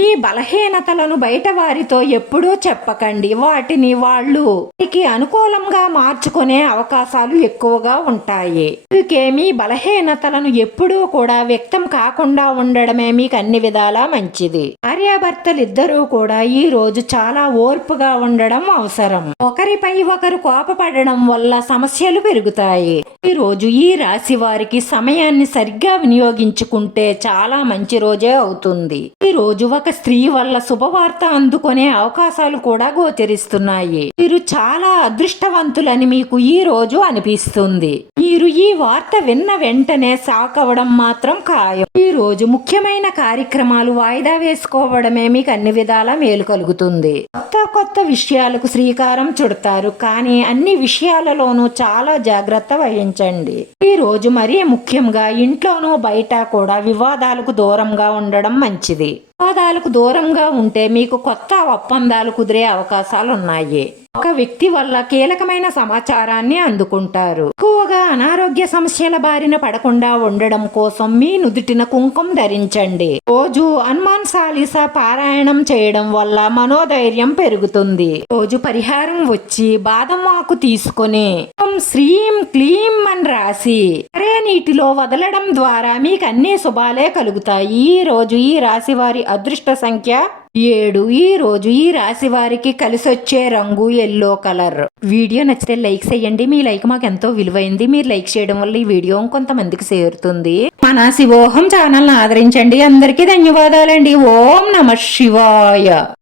ఈ బలహీనతలను బయట వారితో ఎప్పుడూ చెప్పకండి. వాటిని వాళ్ళు మీకు అనుకూలంగా మార్చుకునే అవకాశాలు ఎక్కువగా ఉంటాయి. అందుకే మీ బలహీనతలను ఎప్పుడూ కూడా వ్యక్తం కాకుండా ఉండడమే మీకు అన్ని విధాలా మంచిది. భార్యాభర్తలు ఇద్దరూ కూడా ఈ రోజు చాలా ఓర్పుగా ఉండడం అవసరం. ఒకరిపై ఒకరు కోపపడడం వల్ల సమస్యలు పెరుగుతాయి. ఈ రోజు ఈ రాశి వారికి సమయాన్ని సరిగ్గా వినియోగించుకుంటే చాలా మంచి రోజే అవుతుంది. ఈ రోజు ఒక స్త్రీ వల్ల శుభవార్త అందుకునే అవకాశాలు కూడా గోచరిస్తున్నాయి. మీరు చాలా అదృష్టవంతులని మీకు ఈ రోజు అనిపిస్తుంది. మీరు ఈ వార్త విన్న వెంటనే షాక్ అవ్వడం మాత్రం ఖాయం. ఈ రోజు ముఖ్యమైన కార్యక్రమాలు వాయిదా వేసుకోవడమే మీకు అన్ని విధాలా మేలు కలుగుతుంది. కొత్త కొత్త విషయాలకు శ్రీకారం చుడతారు. కానీ అన్ని విషయాలలోనూ చాలా జాగ్రత్త వహించండి. ఈ రోజు మరీ ముఖ్యంగా ఇంట్లోనూ బయట కూడా వివాదాలకు దూరంగా ఉండడం మంచిది. వివాదాలకు దూరంగా ఉంటే మీకు కొత్త ఒప్పందాలు కుదిరే అవకాశాలు ఉన్నాయి ఒక వ్యక్తి వల్ల కీలకమైన సమాచారాన్ని అందుకుంటారు. ఎక్కువగా అనారోగ్య సమస్యల బారిన పడకుండా ఉండడం కోసం మీ నుదుటిన కుంకుమ ధరించండి. రోజు హనుమాన్ సాలిస పారాయణం చేయడం వల్ల మనోధైర్యం పెరుగుతుంది. రోజు పరిహారం వచ్చి బాదం ఆకు తీసుకొని శ్రీం క్లీం అని రాసి అరే నీటిలో వదలడం ద్వారా మీకు అన్ని శుభాలే కలుగుతాయి. ఈ రోజు ఈ రాశి వారి అదృష్ట సంఖ్య ఏడు ఈ రోజు ఈ రాశి వారికి కలిసొచ్చే రంగు ఎల్లో కలర్. వీడియో నచ్చితే లైక్ చేయండి మీ లైక్ మాకు ఎంతో విలువైంది. మీరు లైక్ చేయడం వల్ల ఈ వీడియో కొంతమందికి చేరుతుంది. మన శివోహం ఛానల్ ఆదరించండి. అందరికీ ధన్యవాదాలండి. ఓం నమ శివాయ.